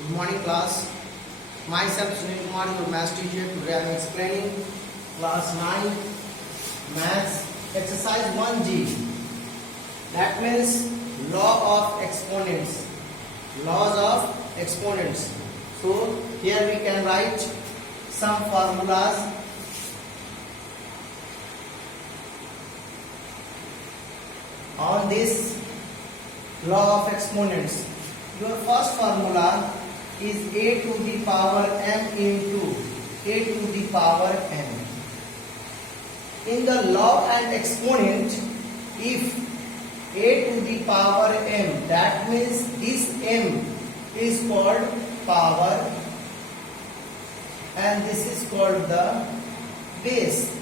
Good morning class. Myself Sunil Kumar, your maths teacher. Today I am explaining class 9 maths exercise 1G. That means law of exponents. Laws of exponents. So here we can write some formulas. On this law of exponents. Your first formula is a to the power m into a to the power n. In the law and exponent, if a to the power m, that means this m is called power and this is called the base.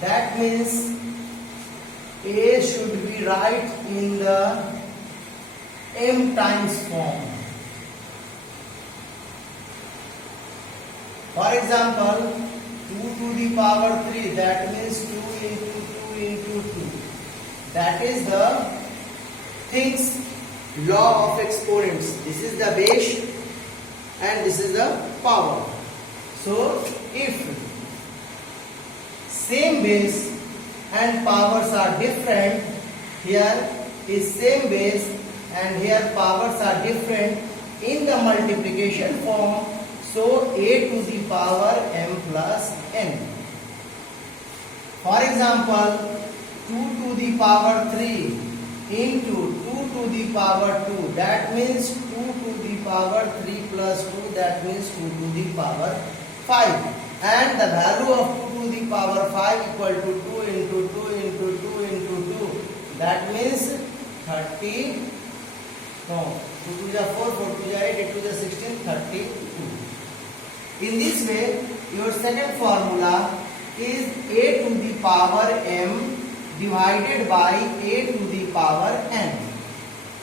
That means a should be right in the m times form. For example, 2 to the power 3, that means 2 into 2 into 2. That is the things law of exponents. This is the base and this is the power. So, if same base and powers are different, here is same base and here powers are different in the multiplication form, so a to the power m plus n. For example, 2 to the power 3 into 2 to the power 2, that means 2 to the power 3 plus 2, that means 2 to the power 5. And the value of 2 to the power 5 equal to 2 into 2 into 2 into 2, that means 30. No, 2 to the 4, 4 to the 8, 8 to the 16, 32. In this way, your second formula is a to the power m divided by a to the power n.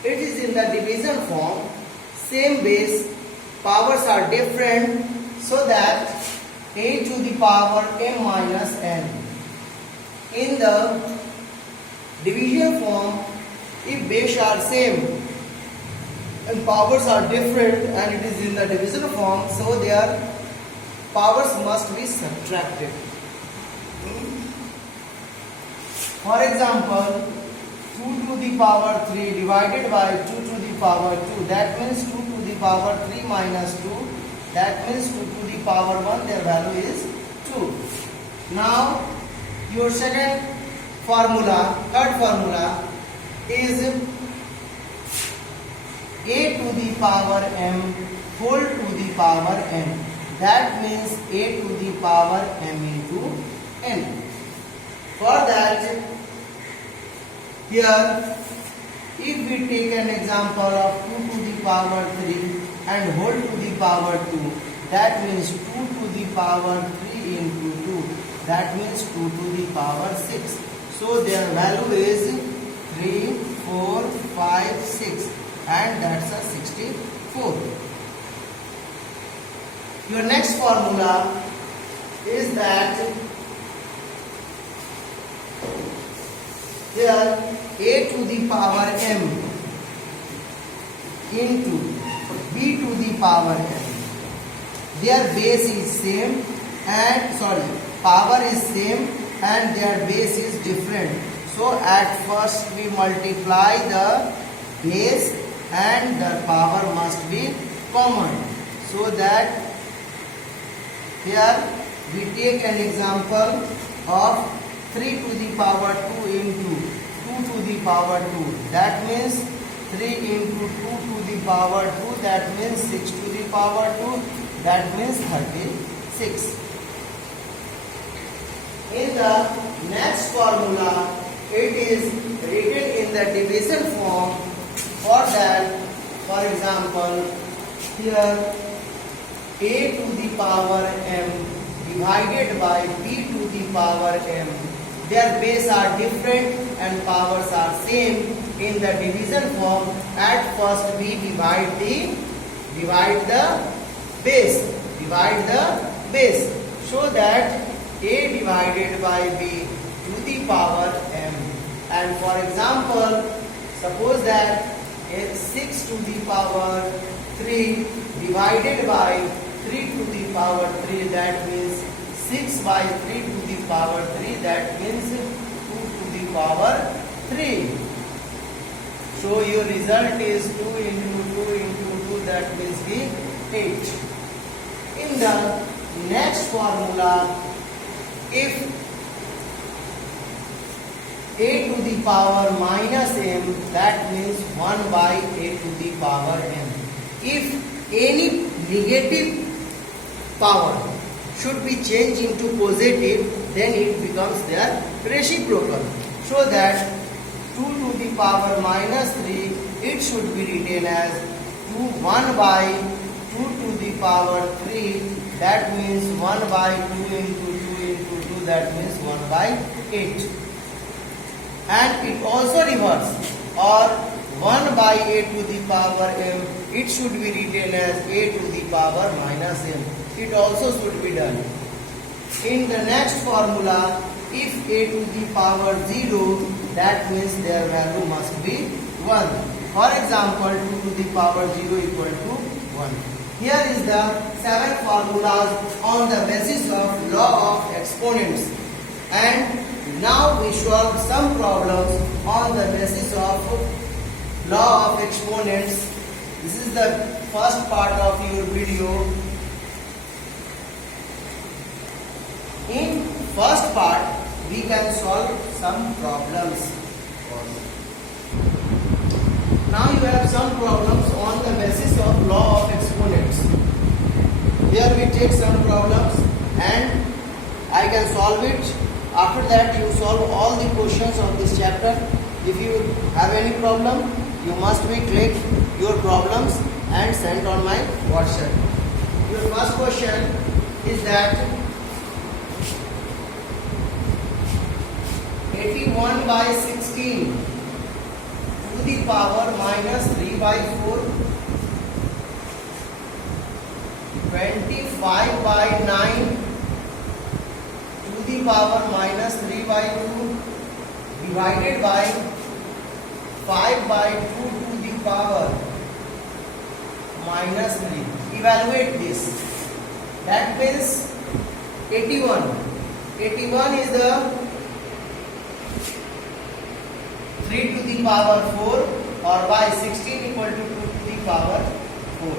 It is in the division form, same base, powers are different, so that a to the power m minus n. In the division form, if base are same, and powers are different and it is in the division form, so their powers must be subtracted. For example, 2 to the power 3 divided by 2 to the power 2, that means 2 to the power 3 minus 2, that means 2 to the power 1, their value is 2. Now, your second formula, third formula is a to the power m whole to the power n. That means a to the power m into n. For that, here, if we take an example of 2 to the power 3 and whole to the power 2, that means 2 to the power 3 into 2, that means 2 to the power 6. So their value is 3, 4, 5, 6. And that's a 64. Your next formula is that here a to the power m into b to the power n. Their base is same and power is same and their base is different. So at first we multiply the base and the power must be common, so that here we take an example of 3 to the power 2 into 2 to the power 2, that means 3 into 2 to the power 2, that means 6 to the power 2, that means 36. In the next formula, it is written in the division form. For that, for example, here a to the power m divided by b to the power m. Their base are different and powers are same. In the division form, at first we divide the base, so that a divided by b to the power m. And for example, suppose that is 6 to the power 3 divided by 3 to the power 3, that means 6 by 3 to the power 3, that means 2 to the power 3. So your result is 2 into 2 into 2, that means be 8. In the next formula, if a to the power minus m, that means 1 by a to the power m. If any negative power should be changed into positive, then it becomes their reciprocal. So that 2 to the power minus 3, it should be written as 1 by 2 to the power 3, that means 1 by 2 into 2 into 2, that means 1 by 8. And it also reverse, or 1 by a to the power m, it should be written as a to the power minus m. It also should be done. In the next formula, if a to the power 0, that means their value must be 1. For example, 2 to the power 0 equal to 1. Here is the 7 formulas on the basis of law of exponents. And now we solve some problems on the basis of law of exponents. This is the first part of your video. In first part, we can solve some problems. Now you have some problems on the basis of law of exponents. Here we take some problems and I can solve it. After that, you solve all the questions of this chapter. If you have any problem, you must click your problems and send on my WhatsApp. Your first question is that 81 by 16 to the power minus 3 by 4, 25 by 9 to the power minus 3 by 2 divided by 5 by 2 to the power minus 3. Evaluate this. That means 81. 81 is the 3 to the power 4, or by 16 equal to 2 to the power 4.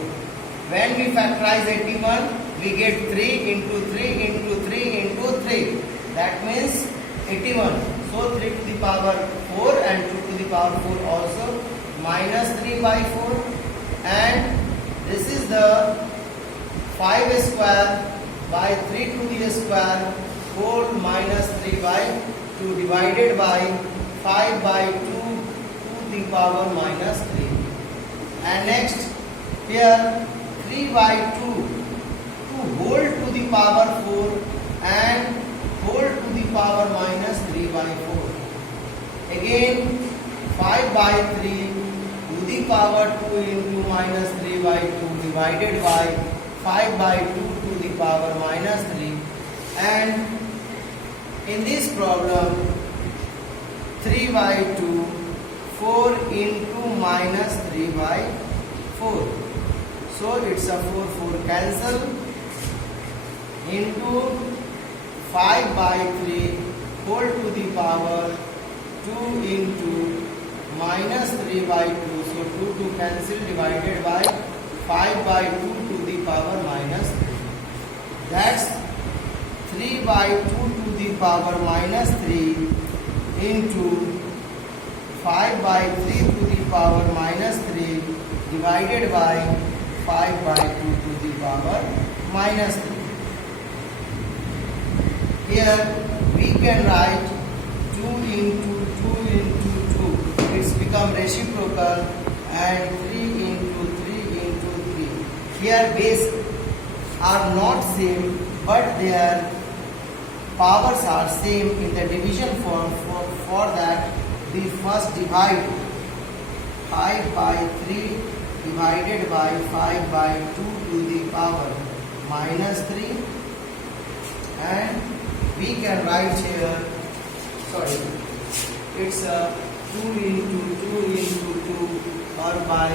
When we factorize 81, we get 3 into 3 into 3 into 3. That means 81. So 3 to the power 4 and 2 to the power 4 also, minus 3 by 4. And this is the 5 square by 3 to the square 4 minus 3 by 2 divided by 5 by 2 to the power minus 3. And next, here 3 by 2 to whole to the power 4 and whole to the power minus 3 by 4. Again 5 by 3 to the power 2 into minus 3 by 2 divided by 5 by 2 to the power minus 3. And in this problem, 3 by 2, 4 into minus 3 by 4. So it's a 4, 4 cancel into 5 by 3 whole to the power 2 into minus 3 by 2. So 2 to cancel divided by 5 by 2 to the power minus 3. That's 3 by 2 to the power minus 3 into 5 by 3 to the power minus 3 divided by 5 by 2 to the power minus 3. Here we can write 2 into 2 into 2. It's become reciprocal, and 3 into 3 into 3. Here base are not same, but their powers are same in the division form. For that, we first divide 5 by 3 divided by 5 by 2 to the power minus 3, and we can write here, it's a 2 into 2 into 2, or by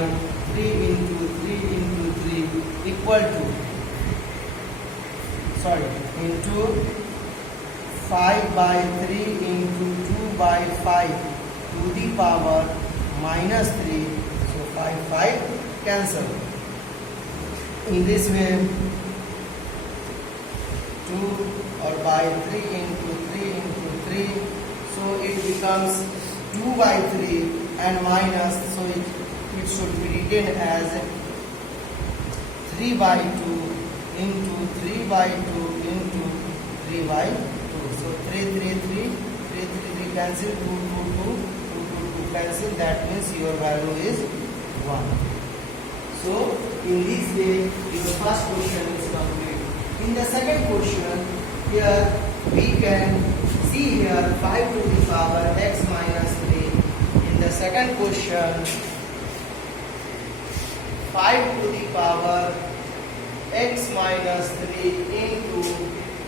3 into 3 into 3 equal to into 5 by 3 into 2 by 5 to the power minus 3. So 5 cancel. In this way 2 or by 3 into 3 into 3, so it becomes 2 by 3 and minus, so it should be written as 3 by 2 into 3 by 2 into 3 by 2. So 3 cancel, 2 cancel, that means your value is 1. So in this way your first question is complete. In the second question, here we can see here 5 to the power x minus 3. In the second question, 5 to the power x minus 3 into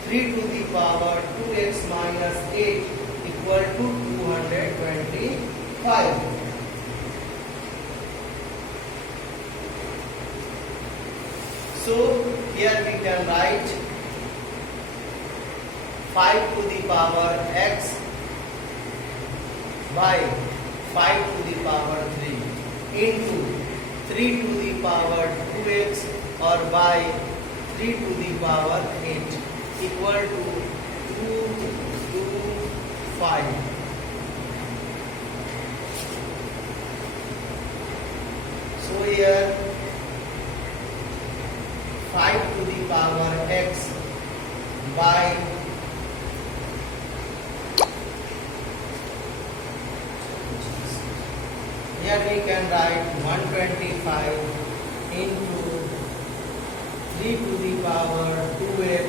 3 to the power 2x minus 8 equal to 225. So here we can write 5 to the power x by 5 to the power 3 into 3 to the power 2x or by 3 to the power 8 equal to 225. So here 5 to the power x by here we can write 125 into 3 to the power 2x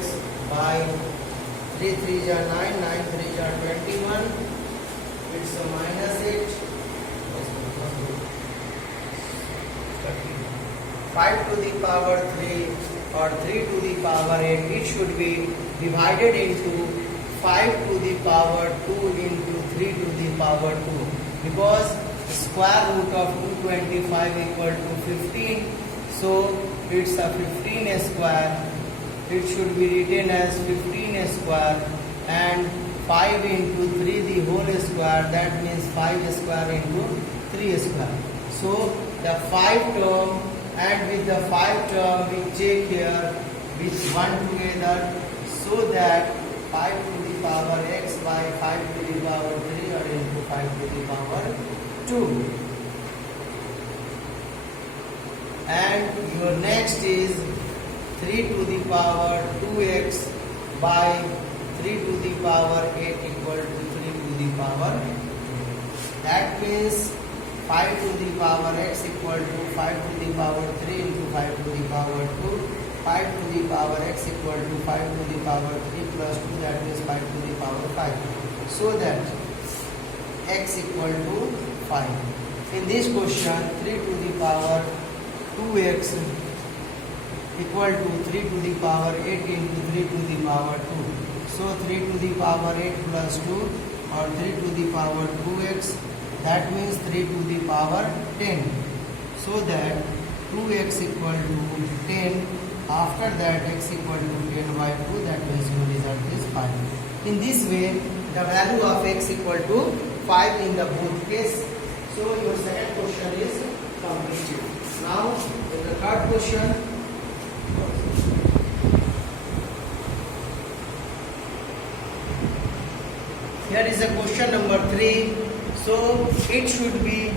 by 3 3s are 9, 9 3s are 21, it's a minus 8. 5 to the power 3 or 3 to the power 8, it should be divided into 5 to the power 2 into 3 to the power 2, because square root of 225 equal to 15, so it's a 15 square. It should be written as 15 square, and 5 into 3 the whole square, that means 5 square into 3 square. So the 5 term, and with the 5 term we check here with 1 together, so that 5 to the power x by 5 to the power 3 or into 5 to the power 2. And your next is 3 to the power 2x by 3 to the power 8 equal to 3 to the power 2. That means 5 to the power x equal to 5 to the power 3 into 5 to the power 2. 5 to the power x equal to 5 to the power 3 plus 2, that means 5 to the power 5. So that x equal to 5. In this question, 3 to the power 2x equal to 3 to the power 8 into 3 to the power 2. So 3 to the power 8 plus 2 or 3 to the power 2x, that means 3 to the power 10. So that 2x equal to 10. After that x equal to 10 by 2, that means your result is 5. In this way, the value of x equal to 5 in the both case. So your second question is completed. Now in the third question, here is a question number 3. So it should be,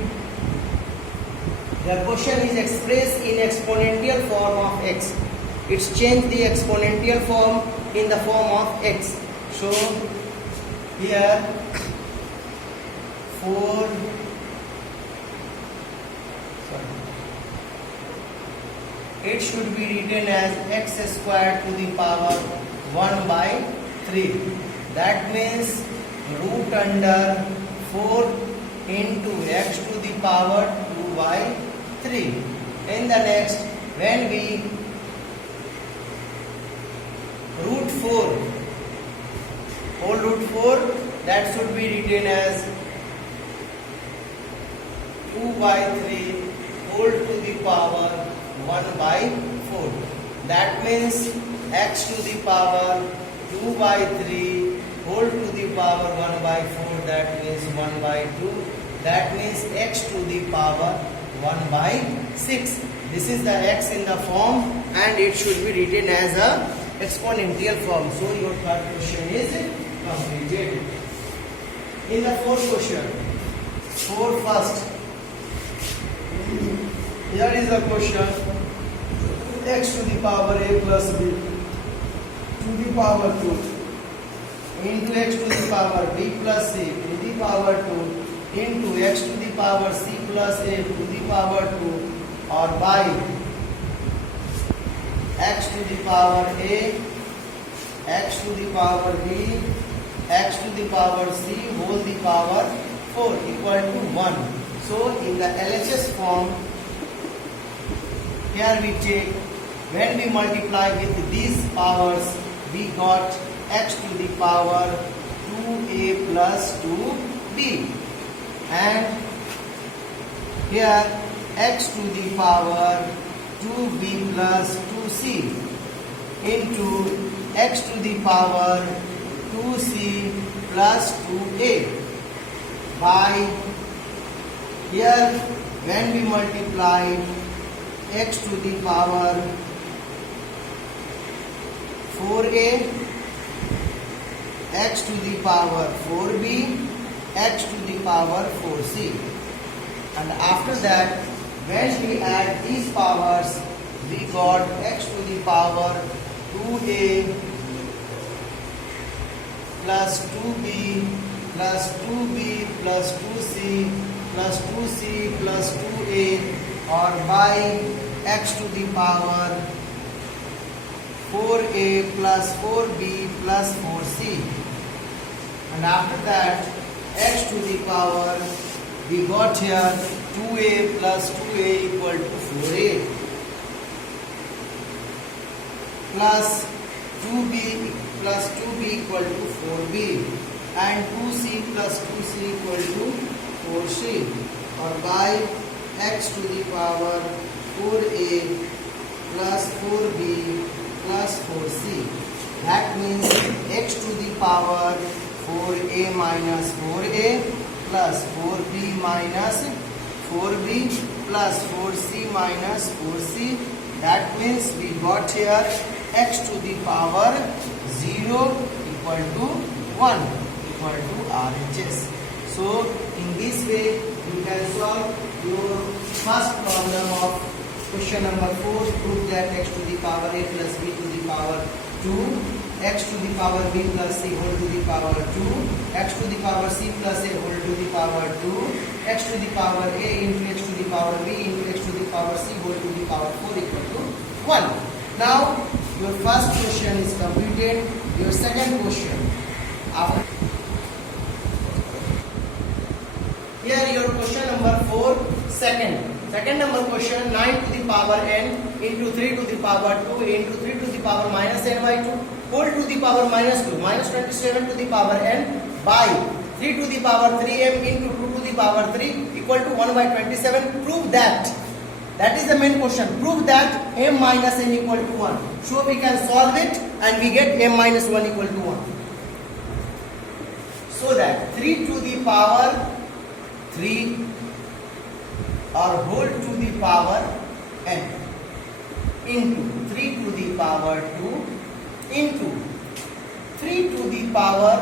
the question is expressed in exponential form of x. It's changed the exponential form in the form of x. So here 4 it should be written as x squared to the power 1 by 3. That means root under 4 into x to the power 2 by 3. In the next, when we root 4, whole root 4, that should be written as 2 by 3 whole to the power 1 by 4. That means x to the power 2 by 3 whole to the power 1 by 4, that means 1 by 2. That means x to the power 1 by 6. This is the x in the form and it should be written as a exponential form. So your third question is completed. In the fourth question, first, here is the question: x to the power a plus b to the power 2 into x to the power b plus c to the power 2 into x to the power c plus a to the power 2, or by x to the power a, x to the power b, x to the power c whole the power 4 equal to 1. So in the LHS form, here we take, when we multiply with these powers, we got x to the power 2a plus 2b, and here x to the power 2b plus 2c into x to the power 2c plus 2a, by here when we multiply x to the power 4a, x to the power 4b, x to the power 4c, and after that when we add these powers, we got x to the power 2a plus 2b plus 2b plus 2c plus 2c plus 2a, or by x to the power 4a plus 4b plus 4c, and after that x to the power, we got here 2a plus 2a equal to 4a plus 2b plus 2b equal to 4b, and 2c plus 2c equal to 4c, or by x to the power 4a plus 4b plus 4c. That means x to the power 4a minus 4a plus 4b minus 4b plus 4c minus 4c. That means we got here x to the power 0 equal to 1 equal to RHS. So in this way you can solve your first problem of question number 4. Prove that x to the power a plus b to the power 2, x to the power b plus c whole to the power 2, x to the power c plus a whole to the power 2, x to the power a into x to the power b into x to the power c whole to the power 4 equal to 1. Now your first question is completed. Your second question, after here your question number 4, second number question, 9 to the power n into 3 to the power 2 into 3 to the power minus n by 2 whole to the power minus 2 minus 27 to the power n by 3 to the power 3m into 2 to the power 3 equal to 1 by 27. Prove that. That is the main question. Prove that m minus n equal to 1. So we can solve it and we get m minus 1 equal to 1. So that 3 to the power 3 or whole to the power n into 3 to the power 2 into 3 to the power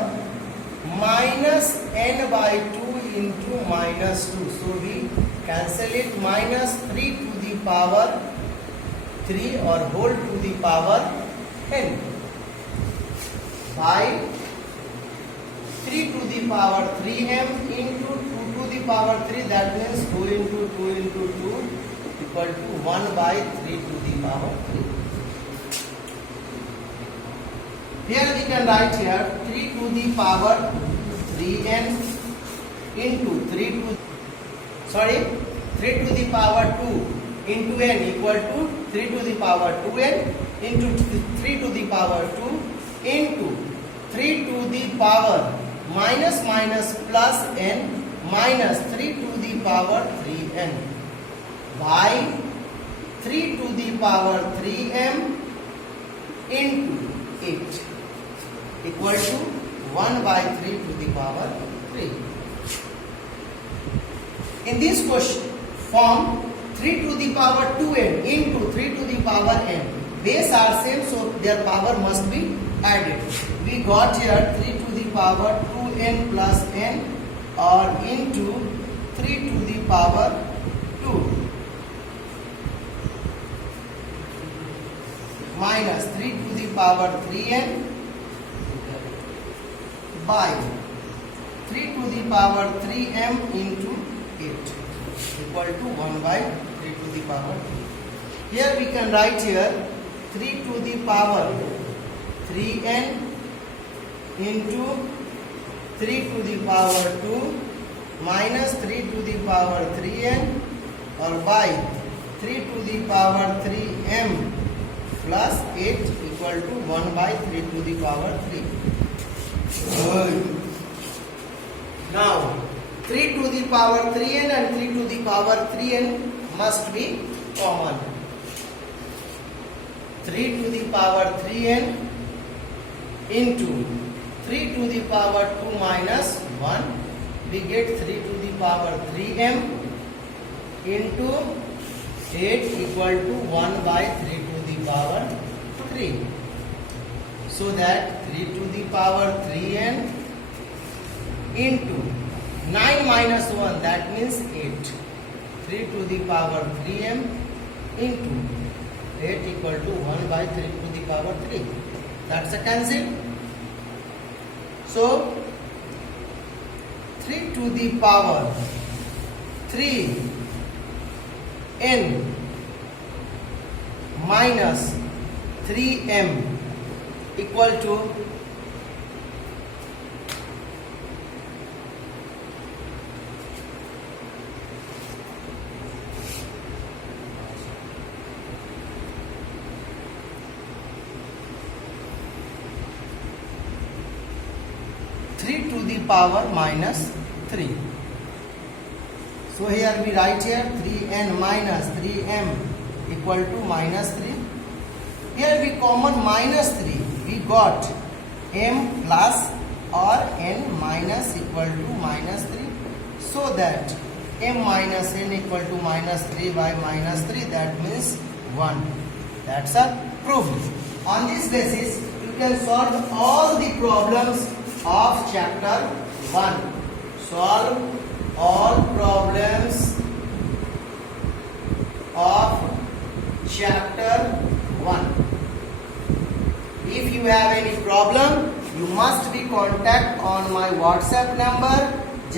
minus n by 2 into minus 2. So we cancel it, minus 3 to the power 3 or whole to the power n by 3 to the power 3m into 2 to the power 3, that means 2 into 2 into 2 equal to 1 by 3 to the power 3. Here we can write here 3 to the power 3n into 3 to the power 2 into n equal to 3 to the power 2n into 3 to the power 2 into 3 to the power minus plus n minus 3 to the power 3n by 3 to the power 3m into 8 equal to 1 by 3 to the power 3. In this question, form 3 to the power 2n into 3 to the power n. Base are same, so their power must be added. We got here 3 to the power 2n plus n or into 3 to the power 2 minus 3 to the power 3n by 3 to the power 3m into 8 equal to 1 by 3 to the power 2. Here we can write here 3 to the power 3n into 3 to the power 2 minus 3 to the power 3n or by 3 to the power 3m plus 8 equal to 1 by 3 to the power 3. Now 3 to the power 3n and 3 to the power 3n must be common. 3 to the power 3n into 3 to the power 2 minus 1, we get 3 to the power 3m into 8 equal to 1 by 3 to the power 3. So that 3 to the power 3n into 9 minus 1, that means 8. 3 to the power 3m into 8 equal to 1 by 3 to the power 3. That's a cancel. So 3 to the power 3n minus 3m equal to 3 to the power minus 3. So here we write here 3n minus 3m equal to minus 3. Here we common minus 3. We got m plus or n minus equal to minus 3. So that m minus n equal to minus 3 by minus 3, that means 1. That's a proof. On this basis, you can solve all the problems of chapter 1. Solve all problems of chapter 1. If you have any problem, you must be contact on my WhatsApp number